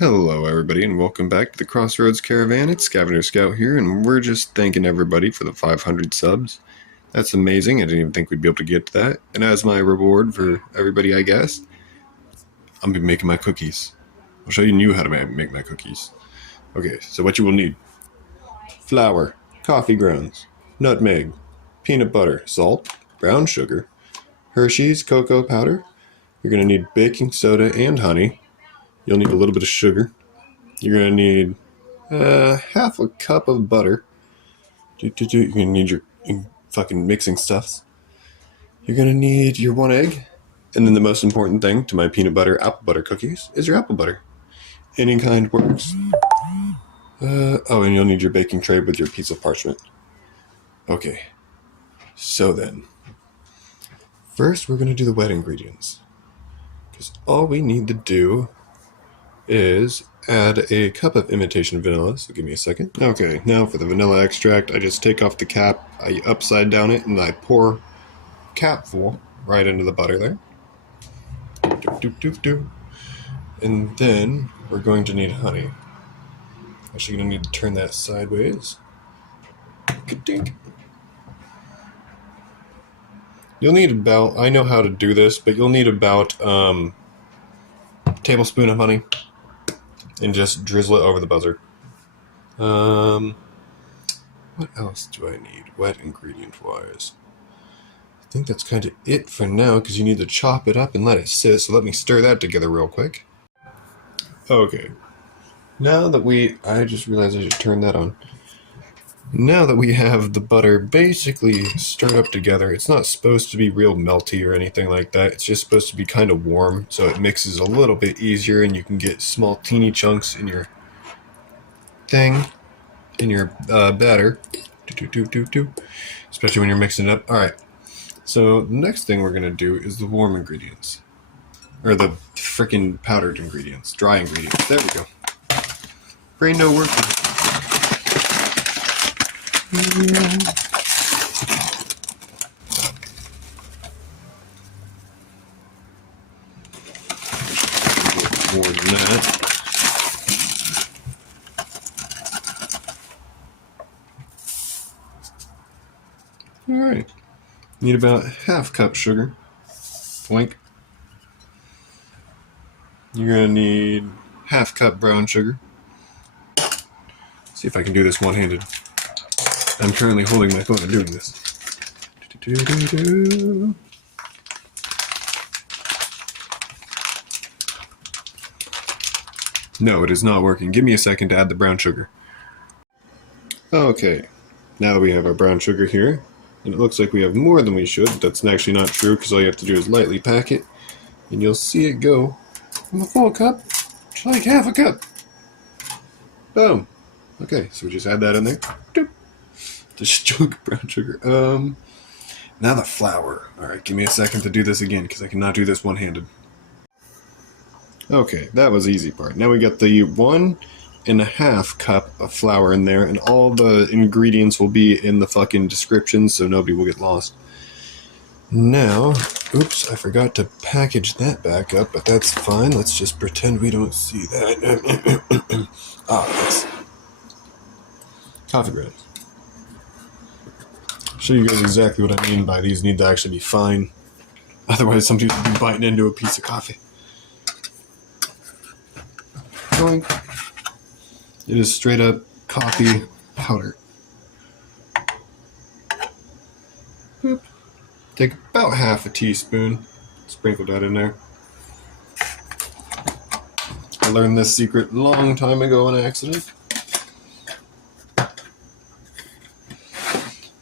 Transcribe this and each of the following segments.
Hello everybody and welcome back to the Crossroads Caravan. It's Scavenger Scout here and we're just thanking everybody for the 500 subs. That's amazing. I didn't even think we'd be able to get to that. And as my reward for everybody, I guess, I'm gonna be making my cookies. I'll show you how to make my cookies. Okay, so what you will need: flour, coffee grounds, nutmeg, peanut butter, salt, brown sugar, Hershey's cocoa powder. You're gonna need baking soda and honey. You'll need a little bit of sugar. You're gonna need half a cup of butter. You're gonna need your fucking mixing stuffs. You're gonna need your one egg, and then the most important thing to my peanut butter apple butter cookies is your apple butter. Any kind works. And you'll need your baking tray with your piece of parchment. Okay, so then, first we're gonna do the wet ingredients, because all we need to do is add a cup of imitation vanilla, so give me a second. Okay, now for the vanilla extract, I just take off the cap, I upside down it, and I pour capful right into the butter there. And then we're going to need honey. Actually going to need to turn that sideways. Ka-dink. You'll need about, I know how to do this, but you'll need about a tablespoon of honey. And just drizzle it over the buzzer. What else do I need, wet ingredient-wise? I think that's kind of it for now, because you need to chop it up and let it sit, so let me stir that together real quick. Okay. Now that I just realized I should turn that on. Now that we have the butter basically stirred up together, it's not supposed to be real melty or anything like that. It's just supposed to be kind of warm, so it mixes a little bit easier and you can get small teeny chunks in your thing, in your batter. Especially when you're mixing it up. Alright, so the next thing we're going to do is the warm ingredients. Or the freaking powdered ingredients, dry ingredients. There we go. Brain no working. More than that. Alright. Need about half cup sugar. Blink. You're gonna need half cup brown sugar. See if I can do this one-handed. I'm currently holding my phone and doing this. No, it is not working. Give me a second to add the brown sugar. Okay, now that we have our brown sugar here, and it looks like we have more than we should. That's actually not true, because all you have to do is lightly pack it, and you'll see it go from a full cup to like half a cup. Boom. Okay, so we just add that in there. Doop. Just chunk of brown sugar. Now the flour. Alright, give me a second to do this again, because I cannot do this one-handed. Okay, that was the easy part. Now we got the 1.5 cup of flour in there, and all the ingredients will be in the fucking description, so nobody will get lost. Now, oops, I forgot to package that back up, but that's fine. Let's just pretend we don't see that. Yes. Coffee grounds. Show you guys exactly what I mean by these need to actually be fine. Otherwise, some people will be biting into a piece of coffee. Going. It is straight up coffee powder. Boop. Take about half a teaspoon. Sprinkle that in there. I learned this secret a long time ago on accident.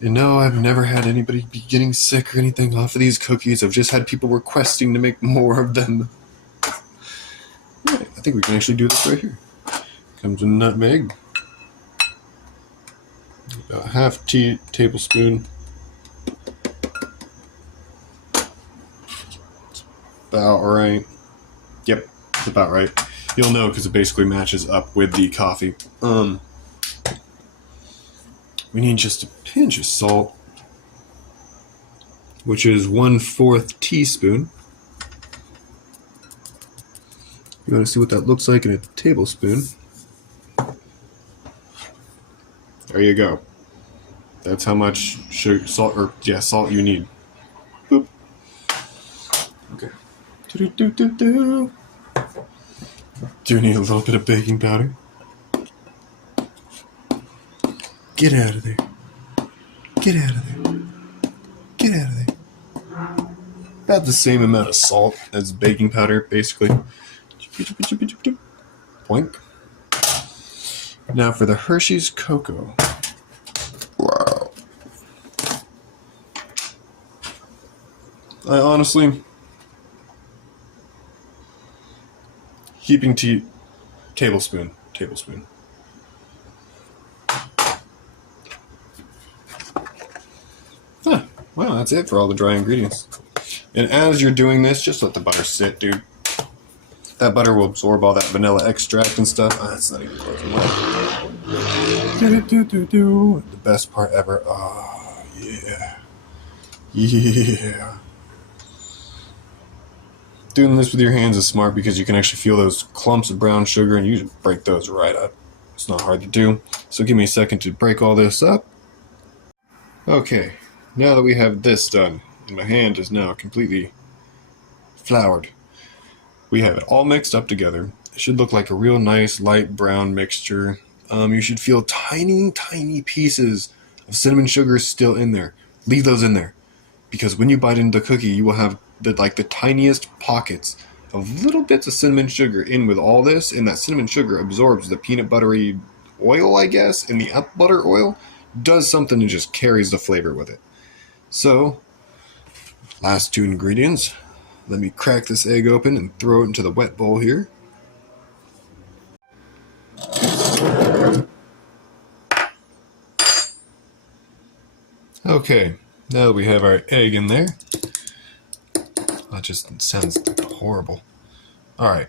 And no, I've never had anybody be getting sick or anything off of these cookies. I've just had people requesting to make more of them. Right, I think we can actually do this right here. Comes with nutmeg. About half tablespoon. About right. Yep, it's about right. You'll know because it basically matches up with the coffee. We need just a pinch of salt, which is 1/4 teaspoon. You want to see what that looks like in a tablespoon? There you go. That's how much salt you need. Boop. Okay. Do. Do need a little bit of baking powder. Get out of there. Get out of there. Get out of there. About the same amount of salt as baking powder, basically. Boink. Now for the Hershey's Cocoa. Wow. I honestly... Heaping tea... Tablespoon. Huh. Wow, that's it for all the dry ingredients. And as you're doing this, just let the butter sit, dude. That butter will absorb all that vanilla extract and stuff. That's not even close enough. The best part ever. Oh, yeah. Yeah. Doing this with your hands is smart because you can actually feel those clumps of brown sugar and you just break those right up. It's not hard to do. So give me a second to break all this up. Okay, now that we have this done, and my hand is now completely floured, we have it all mixed up together. It should look like a real nice light brown mixture. You should feel tiny pieces of cinnamon sugar still in there. Leave those in there, because when you bite into the cookie, you will have the tiniest pockets of little bits of cinnamon sugar in with all this, and that cinnamon sugar absorbs the peanut buttery oil, I guess, and the apple butter oil does something and just carries the flavor with it. So, last two ingredients. Let me crack this egg open and throw it into the wet bowl here. Okay, now that we have our egg in there, that just sounds horrible. Alright,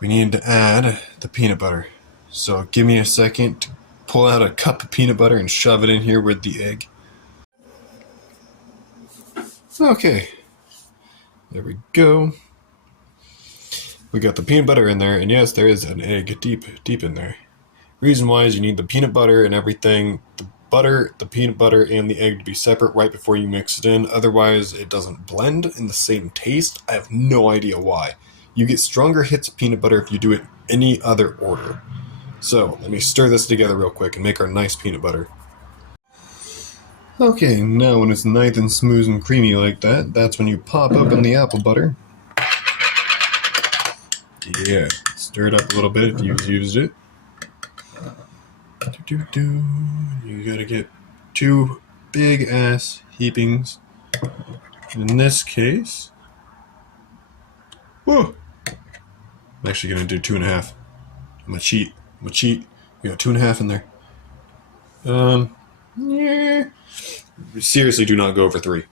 we need to add the peanut butter. So give me a second to pull out a cup of peanut butter and shove it in here with the egg. Okay, there we go. We got the peanut butter in there, and yes, there is an egg deep in there. Reason why is you need the peanut butter and everything, the peanut butter, and the egg to be separate right before you mix it in. Otherwise, it doesn't blend in the same taste. I have no idea why. You get stronger hits of peanut butter if you do it any other order. So, let me stir this together real quick and make our nice peanut butter. Okay, now when it's nice and smooth and creamy like that, that's when you pop open the apple butter. Yeah, stir it up a little bit if you've used it. You gotta get 2 big ass heapings. In this case, whoa! I'm actually gonna do 2.5. I'm gonna cheat. We got 2.5 in there. Yeah. Seriously, do not go over 3.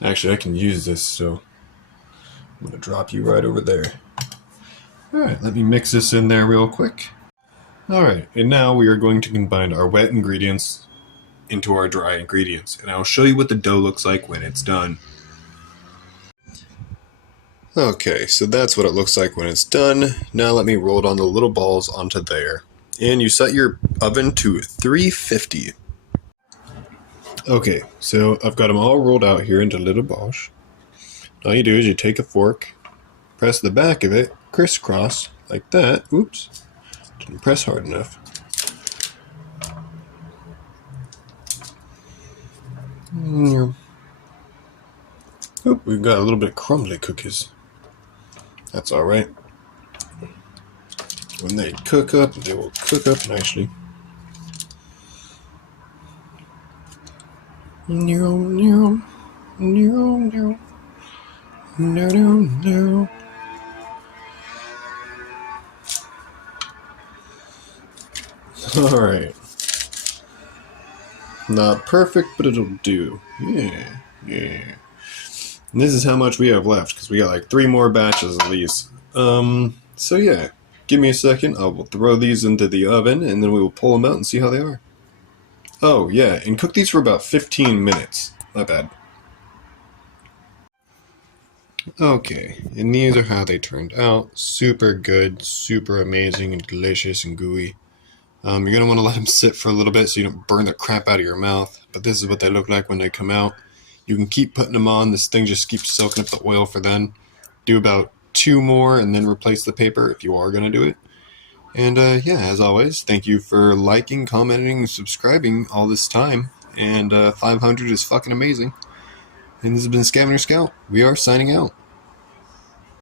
Actually, I can use this, so I'm gonna drop you right over there. Alright, let me mix this in there real quick. Alright, and now we are going to combine our wet ingredients into our dry ingredients, and I'll show you what the dough looks like when it's done. Okay, so that's what it looks like when it's done. Now let me roll it on the little balls onto there. And you set your oven to 350. Okay, so I've got them all rolled out here into little balls. All you do is you take a fork, press the back of it, crisscross, like that. Oops, didn't press hard enough. Oop, we've got a little bit of crumbly cookies. That's alright. When they cook up, they will cook up nicely. No. Alright. Not perfect, but it'll do. Yeah. And this is how much we have left, because we got like 3 more batches at least. So yeah. Give me a second, I will throw these into the oven, and then we will pull them out and see how they are. Oh, yeah, and cook these for about 15 minutes. Not bad. Okay, and these are how they turned out. Super good, super amazing, and delicious and gooey. You're gonna want to let them sit for a little bit so you don't burn the crap out of your mouth. But this is what they look like when they come out. You can keep putting them on. This thing just keeps soaking up the oil for them. Do about 2 more and then replace the paper if you are gonna do it. And yeah, as always, thank you for liking, commenting, and subscribing all this time. And 500 is fucking amazing. And this has been Scavenger Scout. We are signing out.